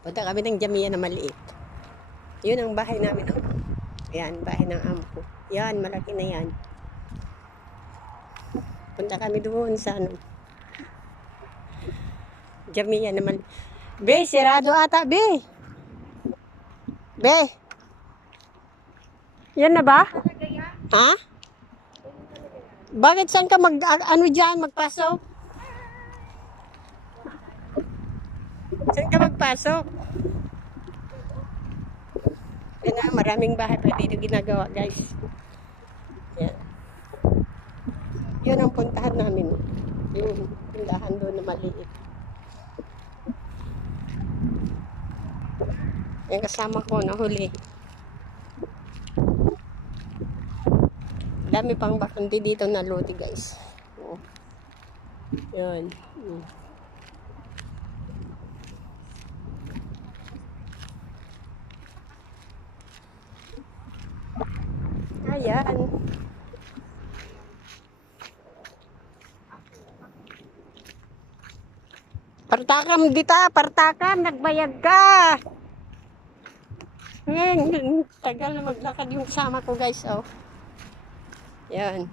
Punta kami ng Jamia na maliit. Yun ang bahay namin. Oh. Yan, bahay ng amo ko. Yan, malaki na yan. Punta kami doon sa ano. Jamia na maliit. Be, sirado ata, be. Be. Yan na ba? Ha? Bakit saan ka ano dyan, magpasok? Saan ka magpasok? Yan na, maraming bahay pa dito ginagawa, guys. Yan. Yun ang puntahan namin. Yung puntahan doon na maliit. Yung kasama ko na huli. Dami pang bakante dito na lote, guys. Oh. Yun. Ayan. Partakam dita, partakam, nagbayag ka. Tagal na maglakad yung kasama ko, guys. Oh. Yan.